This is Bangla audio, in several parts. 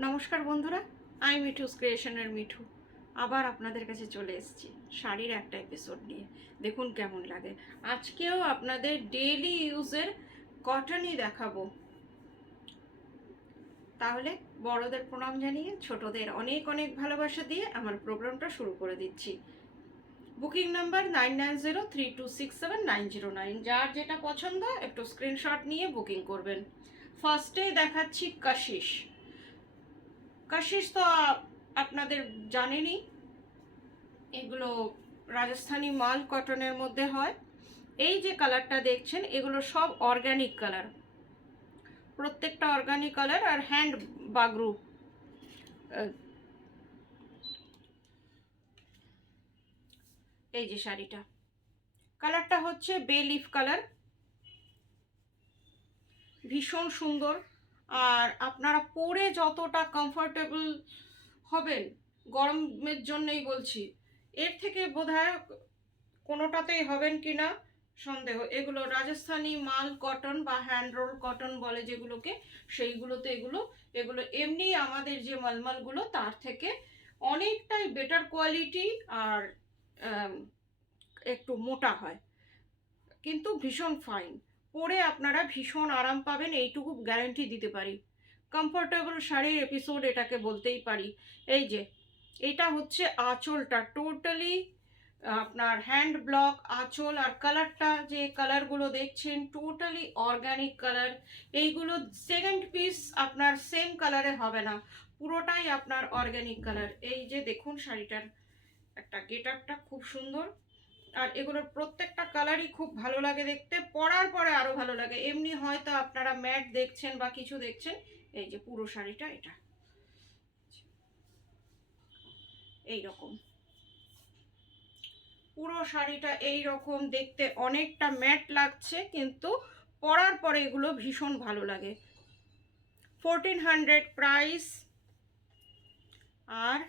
নমস্কার বন্ধুরা, আমি মিঠুস ক্রিয়েশনের মিঠু আবার আপনাদের কাছে চলে এসেছি শাড়ির একটা এপিসোড নিয়ে। দেখুন কেমন লাগে। আজকেও আপনাদের ডেইলি ইউজের কটনই দেখাবো। তাহলে বড়দের প্রণাম জানিয়ে ছোটদের অনেক অনেক ভালোবাসা দিয়ে আমার প্রোগ্রামটা শুরু করে দিচ্ছি। Booking number 9903267909। যার যেটা পছন্দ একটু স্ক্রিনশট নিয়ে বুকিং করবেন। ফার্স্টে দেখাচ্ছি কাশিশ। কাশিশ তো আপনাদের জানেনই, এগুলো রাজস্থানি মাল কটনের মধ্যে হয়। এই যে কালারটা দেখছেন এগুলো সব অর্গানিক কালার, প্রত্যেকটা অর্গানিক কালার। আর হ্যান্ড বাগরু। এই যে শাড়িটা, কালারটা হচ্ছে বে লিফ কালার, ভীষণ সুন্দর। আর আপনারা পরে যতটা কমফোর্টেবল হবেন, গরমের জন্যই বলছি, এর থেকে বোধহয় কোনোটাতেই হবেন কি না সন্দেহ। এগুলো রাজস্থানি মাল কটন বা হ্যান্ড রোল কটন বলে যেগুলোকে, সেইগুলোতে এগুলো এগুলো এমনি আমাদের যে মালমালগুলো তার থেকে অনেকটাই বেটার কোয়ালিটি। আর একটু মোটা হয়, কিন্তু ভীষণ ফাইন। পরে আপনারা ভীষণ আরাম পাবেন, এইটুকু গ্যারান্টি দিতে পারি। কমফোর্টেবল শাড়ির এপিসোড এটাকে বলতেই পারি। এই যে এটা হচ্ছে আঁচলটা, টোটালি আপনার হ্যান্ড ব্লক আঁচল। আর কালারটা, যে কালারগুলো দেখছেন টোটালি অর্গানিক কালার। এইগুলো সেকেন্ড পিস আপনার সেম কালারে হবে না, পুরোটাই আপনার অর্গানিক কালার। এই যে দেখুন শাড়িটার একটা গেট আপটা খুব সুন্দর। আর এগুলোর প্রত্যেকটা কালারই খুব ভালো লাগে দেখতে, পরার পরে আরো ভালো লাগে। এমনি হয়তো আপনারা ম্যাট দেখছেন বা কিছু দেখছেন, এই যে পুরো শাড়িটা এটা এই রকম, পুরো শাড়িটা এই রকম দেখতে অনেকটা ম্যাট লাগছে, কিন্তু পরার পরে এগুলো ভীষণ ভালো লাগে। 1400 প্রাইস। আর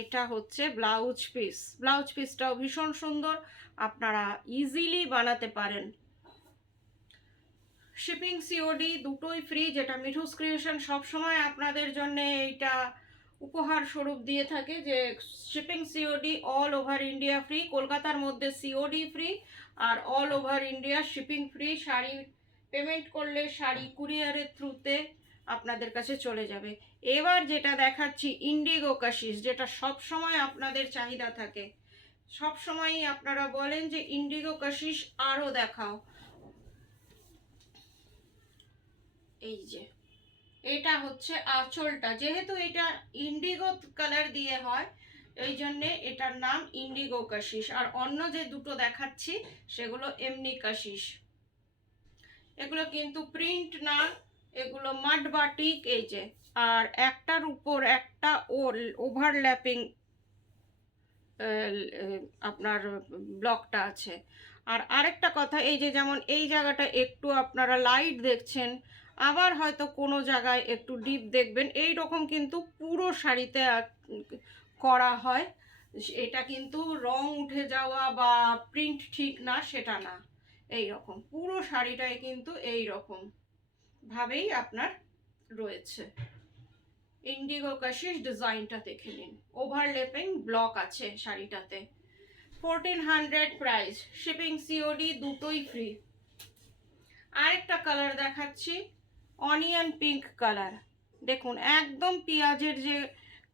এটা হচ্ছে ব্লাউজ পিস, ব্লাউজ পিসটাও ভীষণ সুন্দর, আপনারা ইজিলি বানাতে পারেন। শিপিং সিওডি দুটোই ফ্রি, যেটা মিঠুস ক্রিয়েশন সবসময় আপনাদের জন্য এইটা উপহার স্বরূপ দিয়ে থাকে, যে shipping COD all over India free. কলকাতার মধ্যে সিওডি ফ্রি, আর all over India shipping free. Sari payment করলে শাড়ি কুরিয়ারের থ্রুতে আপনাদের কাছে চলে যাবে। এবার যেটা দেখাচ্ছি ইন্ডিগো কাশিস, যেটা সব সময় আপনাদের চাহিদা থাকে, সব সময়ই আপনারা বলেন যে ইন্ডিগো কাশিস আরও দেখাও। এই যে এটা হচ্ছে আঁচলটা, যেহেতু এটা ইন্ডিগো কালার দিয়ে হয় এই জন্যে এটার নাম ইন্ডিগো কাশিস। আর অন্য যে দুটো দেখাচ্ছি সেগুলো এমনি কাশিস। এগুলো কিন্তু প্রিন্ট না, এগুলো মাড বাটিক। এই যে, আর একটার উপর একটা ওভারল্যাপিং আপনার ব্লকটা আছে। আর আরেকটা কথা, এই যে যেমন এই জায়গাটা একটু আপনারা লাইট দেখছেন, আবার হয়তো কোনো জায়গায় একটু ডিপ দেখবেন, এই রকম কিন্তু পুরো শাড়িতে করা হয়। এটা কিন্তু রং উঠে যাওয়া বা প্রিন্ট ঠিক না সেটা না, এই রকম পুরো শাড়িটাই কিন্তু এই রকম ভাবেই আপনার রয়েছে। ইন্ডিগো কাশিস ডিজাইনটা দেখে নিন, ওভারল্যাপিং ব্লক আছে শাড়িটাতে। 1400 প্রাইস, শিপিং সিওডি দুটোই ফ্রি। আরেকটা কালার দেখাচ্ছি, অনিয়ন পিঙ্ক কালার। দেখুন একদম পেঁয়াজের যে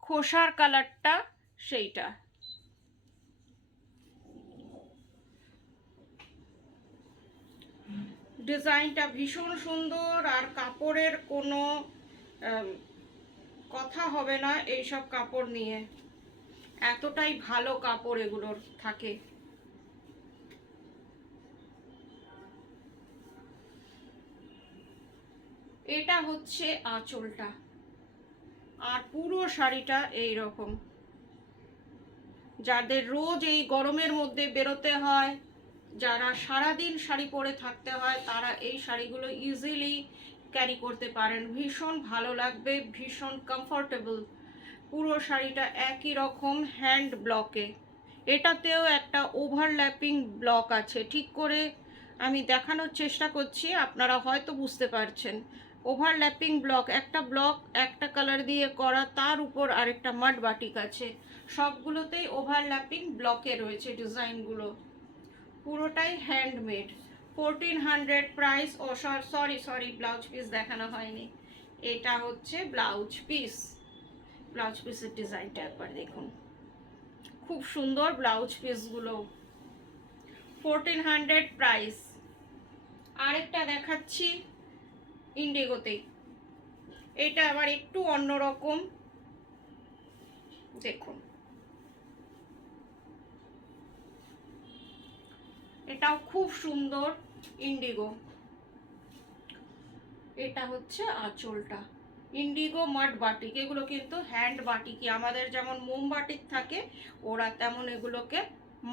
খোসার কালারটা সেইটা। ডিজাইনটা ভীষণ সুন্দর, আর কাপড়ের কোনো কথা হবে না এইসব কাপড় নিয়ে, এতটাই ভালো কাপড় এগুলোর থাকে। এটা হচ্ছে আঁচলটা, আর পুরো শাড়িটা এই রকম। যাদের রোজ এই গরমের মধ্যে বেরোতে হয়, যারা সারাদিন শাড়ি পরে থাকতে হয়, তারা এই শাড়িগুলো ইজিলি ক্যারি করতে পারেন। ভীষণ ভালো লাগবে, ভীষণ কমফোর্টেবল। পুরো শাড়িটা একই রকম হ্যান্ড ব্লকে। এটাতেও একটা ওভারল্যাপিং ব্লক আছে, ঠিক করে আমি দেখানোর চেষ্টা করছি, আপনারা হয়তো বুঝতে পারছেন। ওভারল্যাপিং ব্লক, একটা ব্লক একটা কালার দিয়ে করা, তার উপর আরেকটা মাড বাটিক আছে, সবগুলোতেই ওভারল্যাপিং ব্লকে রয়েছে ডিজাইনগুলো, পুরোটাই হ্যান্ডমেড। 1400 প্রাইস। ও সরি ব্লাউজ পিস দেখানো হয়নি, এটা হচ্ছে ব্লাউজ পিস। ব্লাউজ পিসের ডিজাইনটা একবার দেখুন, খুব সুন্দর ব্লাউজ পিসগুলো। 1400 প্রাইস। আরেকটা দেখাচ্ছি ইন্ডিগোতে, এটা আবার একটু অন্যরকম, দেখুন এটাও খুব সুন্দর ইন্ডিগো। এটা হচ্ছে আঁচলটা, ইন্ডিগো মাড বাটিক। এগুলো কিন্তু হ্যান্ড বাটিকই, আমাদের যেমন মোম বাটিক থাকে ওরা তেমন এগুলোকে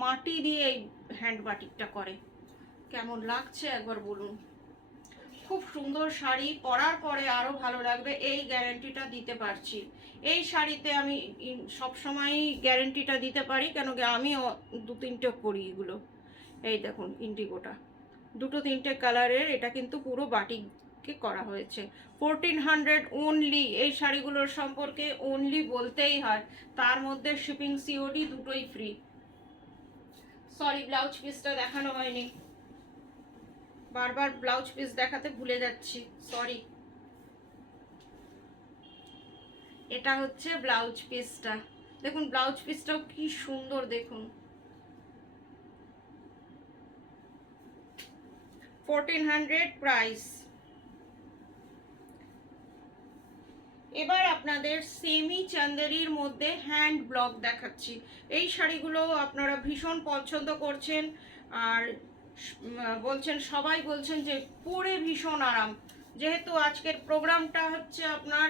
মাটি দিয়ে এই হ্যান্ড বাটিকটা করে। কেমন লাগছে একবার বলুন। খুব সুন্দর শাড়ি, পরার পরে আরো ভালো লাগবে, এই গ্যারান্টিটা দিতে পারছি। এই শাড়িতে আমি সবসময়ই গ্যারান্টিটা দিতে পারি, কেন কি আমি 2-3টে পরি এগুলো। এই দেখুন ইন্ডিগোটা, 2-3টে কালারের, এটা কিন্তু পুরো বাটিকে করা হয়েছে। 1400 অনলি। এই শাড়িগুলোর সম্পর্কে অনলি বলতেই হয়, তার মধ্যে শিপিং সিওডি দুটোই ফ্রি। সরি ব্লাউজ পিসটা দেখানো হয়নি, বারবার ব্লাউজ পিস দেখাতে ভুলে যাচ্ছি, সরি। এটা হচ্ছে ব্লাউজ পিসটা, দেখুন ব্লাউজ পিসটাও কি সুন্দর, দেখুন 1400 প্রাইস। এবার আপনাদের সেমি চান্দেরির মধ্যে হ্যান্ড ব্লক দেখাচ্ছি। এই শাড়িগুলো আপনারা ভীষণ পছন্দ করছেন, আর বলছেন, সবাই বলছেন যে পরে ভীষণ আরাম। যেহেতু আজকের প্রোগ্রামটা হচ্ছে আপনার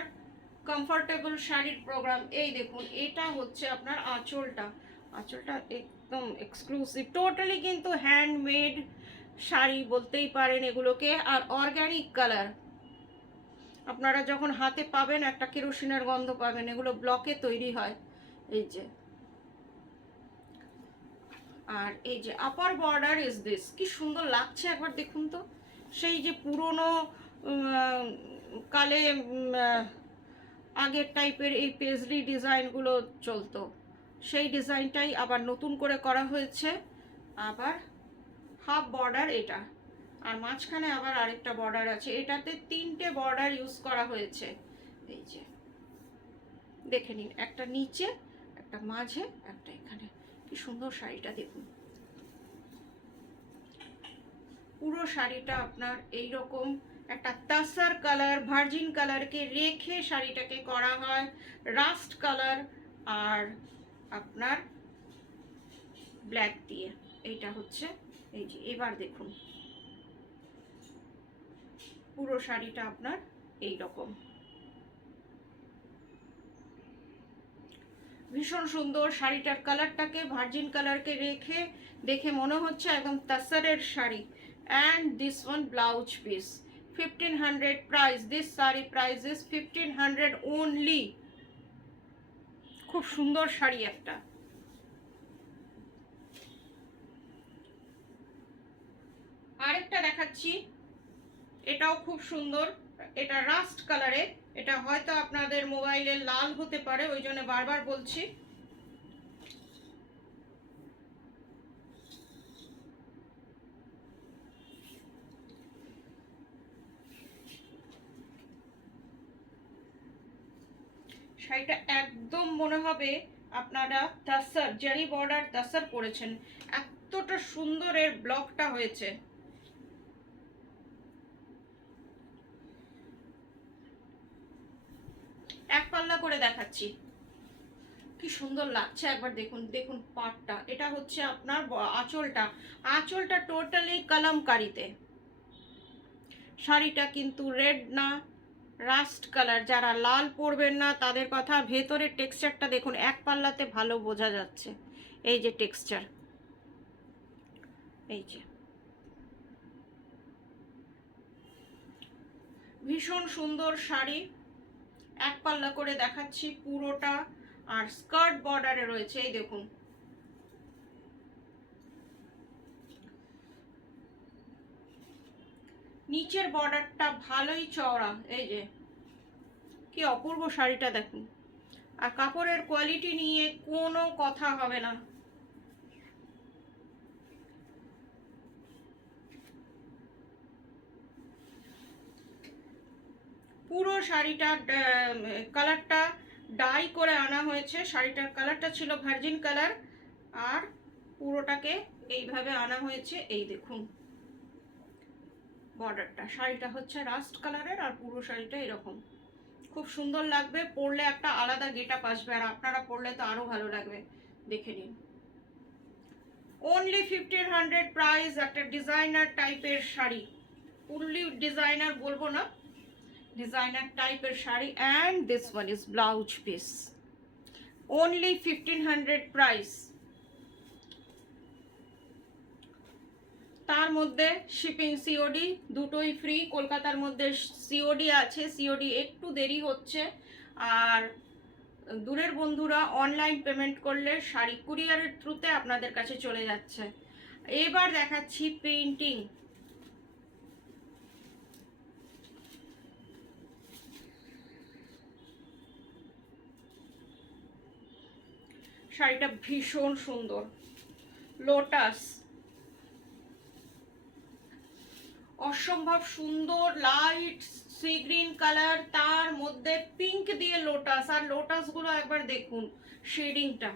কমফোর্টেবল শাড়ির প্রোগ্রাম, এই দেখুন এটা হচ্ছে আপনার আঁচলটা। আঁচলটা একদম এক্সক্লুসিভ, টোটালি কিন্তু হ্যান্ডমেড শাড়ি বলতেই পারেন এগুলোকে। আর অর্গ্যানিক কালার, আপনারা যখন হাতে পাবেন একটা কেরোসিনের গন্ধ পাবেন, এগুলো ব্লকে তৈরি হয়। এই যে, আর এই যে আপার বর্ডার ইজ দিস, কি সুন্দর লাগছে একবার দেখুন তো। সেই যে পুরনো কালে আগের টাইপের এই পেজলি ডিজাইনগুলো চলতো, সেই ডিজাইনটাই আবার নতুন করে করা হয়েছে। আবার হাফ বর্ডার এটা, আর মাঝখানে আবার আরেকটা বর্ডার আছে, এটাতে 3টে বর্ডার ইউজ করা হয়েছে। এই যে দেখে নিন, একটা নিচে, একটা মাঝে, একটা এখানে। কি সুন্দর শাড়িটা দেখুন, পুরো শাড়িটা আপনার এই রকম একটা তাসার কালার, ভার্জিন কালারকে রেখে শাড়িটাকে করা হয় রাস্ট কালার আর আপনার ব্ল্যাক দিয়ে। এইটা হচ্ছে, এই যে এবার দেখুন পুরো শাড়িটা আপনার এই রকম, ভীষণ সুন্দর। শাড়িটার কালারটাকে ভার্জিন কালারকে রেখে দেখে মনে হচ্ছে একদম তাসারের sari. And this one blouse piece 1500 price. This sari price is 1500 only. খুব সুন্দর শাড়ি একটা। আরেকটা দেখাচ্ছি, এটাও খুব সুন্দর, এটা রাস্ট কালারে। এটা হয়তো আপনাদের মোবাইলে লাল হতে পারে, ওই জন্য বারবার বলছি। শাড়িটা একদম মনে হবে আপনারা তাসার, জারি বর্ডার তাসার করেছেন, এতটা সুন্দর এর ব্লকটা হয়েছে। এক পাল্লা করে দেখাচ্ছি, কি সুন্দর লাগছে একবার দেখুন। দেখুন পাটটা, এটা হচ্ছে আপনার আঁচলটা। আঁচলটা টোটালি কালামকারিতে। শাড়িটা কিন্তু রেড না, রাস্ট কালার। যারা লাল পরবেন না তাদের কথা। ভেতরের টেক্সচারটা দেখুন, এক পাল্লাতে ভালো বোঝা যাচ্ছে। এই যে টেক্সচার, এই যে ভীষণ সুন্দর শাড়ি। এক পাল্লা করে দেখাচ্ছি পুরোটা, আর স্কার্ট বর্ডারে রয়েছে, এই দেখুন। নিচের বর্ডারটা ভালোই চওড়া, এই যে কি অপূর্ব শাড়িটা দেখুন। আর কাপড়ের কোয়ালিটি নিয়ে কোনো কথা হবে না। পুরো শাড়িটার কালারটা ডাই করে আনা হয়েছে। শাড়িটার কালারটা ছিল ভার্জিন কালার, আর পুরোটাকে এইভাবে আনা হয়েছে। এই দেখুন বর্ডারটা, শাড়িটা হচ্ছে রাস্ট কালারের, আর পুরো শাড়িটা এরকম খুব সুন্দর লাগবে। পরলে একটা আলাদা গেটআপ আসবে, আর আপনারা পরলে তো আরো ভালো লাগবে। দেখে নিন, অনলি 1500 প্রাইস। একটা ডিজাইনার টাইপের শাড়ি, ফুললি ডিজাইনার বলবো না, ডিজাইনার টাইপের sari. And this one is blouse piece, only 1500 price. তার মধ্যে শিপিং সিওডি দুটোই ফ্রি। কলকাতার মধ্যে সিওডি আছে, সিওডি একটু দেরি হচ্ছে। আর দূরের বন্ধুরা অনলাইন পেমেন্ট করলে শাড়ি কুরিয়ারের থ্রুতে আপনাদের কাছে চলে যাচ্ছে। এবার দেখাচ্ছি পেইন্টিং। শাড়িটা ভীষণ সুন্দর, লোটাস, অসম্ভব সুন্দর লাইট সি গ্রিন কালার, তার মধ্যে পিঙ্ক দিয়ে লোটাস। আর লোটাস গুলো একবার দেখুন শেডিংটা,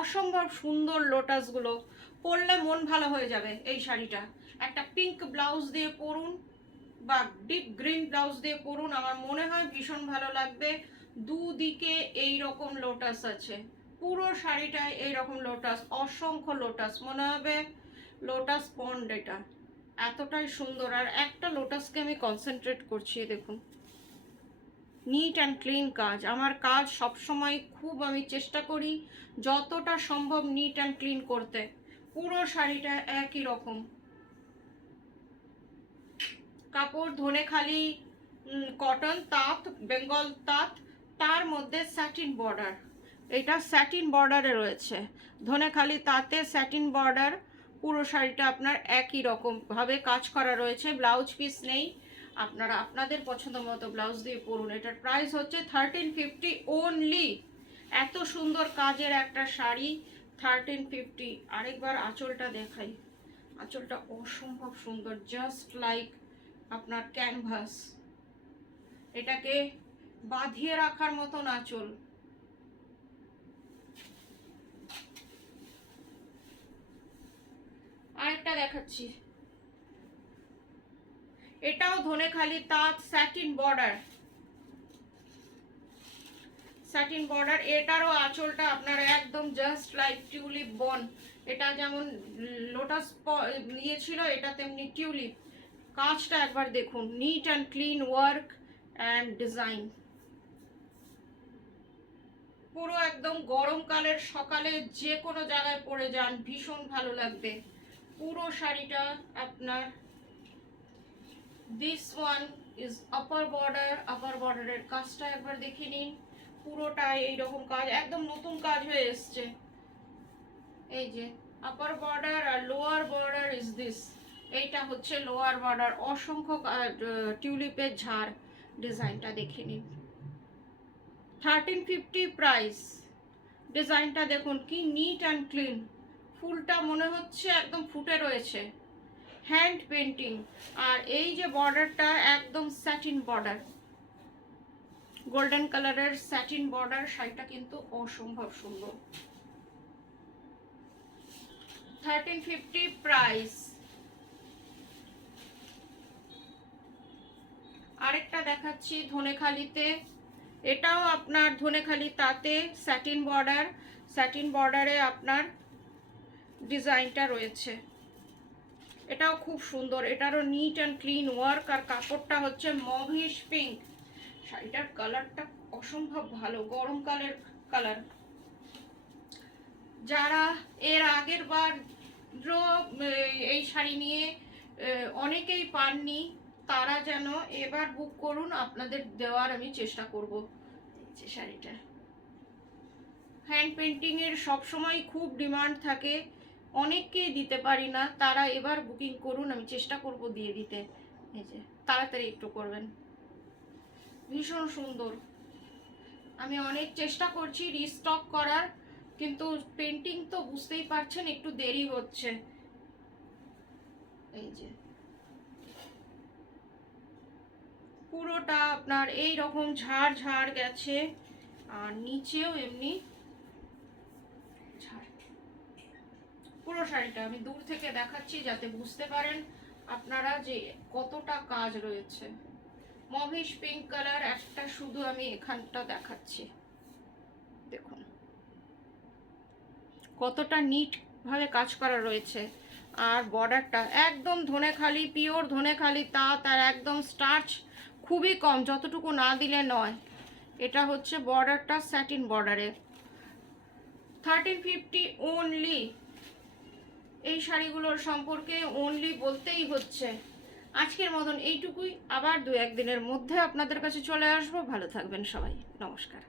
অসম্ভব সুন্দর লোটাস গুলো। পরলে মন ভালো হয়ে যাবে এই শাড়িটা। একটা পিঙ্ক ব্লাউজ দিয়ে পরুন বা ডিপ গ্রিন ব্লাউজ দিয়ে পরুন, আমার মনে হয় ভীষণ ভালো লাগবে। দুদিকে এই রকম লোটাস আছে, পুরো শাড়িটায় এইরকম লোটাস, অসংখ্য লোটাস, মনে হবে লোটাস পন্ড। এটা এতটাই সুন্দর। আর একটা লোটাসকে আমি কনসেন্ট্রেট করছি, দেখুন নিট অ্যান্ড ক্লিন কাজ। আমার কাজ সবসময় খুব আমি চেষ্টা করি যতটা সম্ভব নিট অ্যান্ড ক্লিন করতে। পুরো শাড়িটা একই রকম কাপড়, ধনেখালি কটন তাঁত, বেঙ্গল তাঁত, তার মধ্যে স্যাটিন বর্ডার। এটা স্যাটিন বর্ডারে রয়েছে, ধনেখালি তাঁতে স্যাটিন বর্ডার। পুরো শাড়িটা আপনার একই রকম ভাবে কাজ করা রয়েছে, ব্লাউজ পিস নেই। আপনারা আপনাদের পছন্দ মতো ব্লাউজ দিয়ে পরুন। এটার প্রাইস হচ্ছে 1350 অনলি। এত সুন্দর কাজের একটা শাড়ি 1350। আরেকবার আঁচলটা দেখাই, আঁচলটা অসম্ভব সুন্দর, জাস্ট লাইক আপনার ক্যানভাস। এটাকে বাঁধিয়ে রাখার মতন আঁচল। আরেকটা দেখাচ্ছি, এটাও ধনেখালি তাঁত, স্যাটিন বর্ডার, স্যাটিন বর্ডার। এটারও আঁচলটা আপনার একদম জাস্ট লাইক টিউলিপ বন। এটা যেমন লোটাস ইয়ে ছিল, এটা তেমনি টিউলিপ। কাজটা একবার দেখুন, neat and clean work and design. পুরো একদম গরমকালের সকালে যে কোনো জায়গায় পরে যান, ভীষণ ভালো লাগবে। পুরো শাড়িটা আপনার, this one is upper border. Upper বর্ডারের কাজটা একবার দেখে নিন, পুরোটাই এইরকম কাজ, একদম নতুন কাজ হয়ে এসছে। এই যে আপার বর্ডার, আর লোয়ার বর্ডার ইজ দিস। এইটা হচ্ছে লোয়ার বর্ডার, অসংখ্য টিউলিপের ঝাড়। ডিজাইনটা দেখে নিন, 1350 প্রাইস। ডিজাইনটা দেখুন কি নিট অ্যান্ড ক্লিন, ফুলটা মনে হচ্ছে একদম ফুটে রয়েছে, হ্যান্ড পেন্টিং। আর এই যে বর্ডারটা একদম স্যাটিন বর্ডার, গোল্ডেন কালারের স্যাটিন বর্ডার। শাড়িটা কিন্তু অসম্ভব সুন্দর, 1350 প্রাইস। আরেকটা দেখাচ্ছি ধনেখালিতে, এটাও আপনার ধনেখালি তাতে স্যাটিন বর্ডার, স্যাটিন বর্ডারে আপনার ডিজাইনটা রয়েছে। এটাও খুব সুন্দর, এটারও নিট অ্যান্ড ক্লিন ওয়ার্ক। আর কাপড়টা হচ্ছে মভিশ পিঙ্ক। শাড়িটার কালারটা অসম্ভব ভালো, গরমকালের কালার। যারা এর আগের বার এই শাড়ি নিয়ে অনেকেই পাননি, তারা যেন এবার বুক করুন, আপনাদের দেওয়ার আমি চেষ্টা করব। যে শাড়িটা হ্যান্ড পেন্টিংয়ের সবসময় খুব ডিমান্ড থাকে, অনেককেই দিতে পারি না, তারা এবার বুকিং করুন, আমি চেষ্টা করব দিয়ে দিতে। এই যে তাড়াতাড়ি একটু করবেন, ভীষণ সুন্দর। আমি অনেক চেষ্টা করছি রিস্টক করার, কিন্তু পেন্টিং তো বুঝতেই পারছেন একটু দেরি হচ্ছে। এই যে পুরোটা আপনার এই রকম ঝাড় ঝাড় গেছে, আর নিচেও এমনি ঝাড়। পুরো শাড়িটা আমি দূর থেকে দেখাচ্ছি যাতে বুঝতে পারেন আপনারা যে কতটা কাজ রয়েছে। মভিশ পিঙ্ক কালার একটা, শুধু আমি এখানটা দেখাচ্ছি, দেখুন কতটা নিট ভাবে কাজ করা রয়েছে। আর বর্ডারটা একদম ধনেখালি, পিওর ধনেখালি, তার একদম স্টার্চ খুবই কম, যতটুকু না দিলে নয়। এটা হচ্ছে বর্ডারটা স্যাটিন বর্ডারে, 1350 ওনলি। এই শাড়িগুলোর সম্পর্কে ওনলি বলতেই হচ্ছে। আজকের মতন এইটুকুই, আবার দু একদিনের মধ্যে আপনাদের কাছে চলে আসবো। ভালো থাকবেন সবাই, নমস্কার।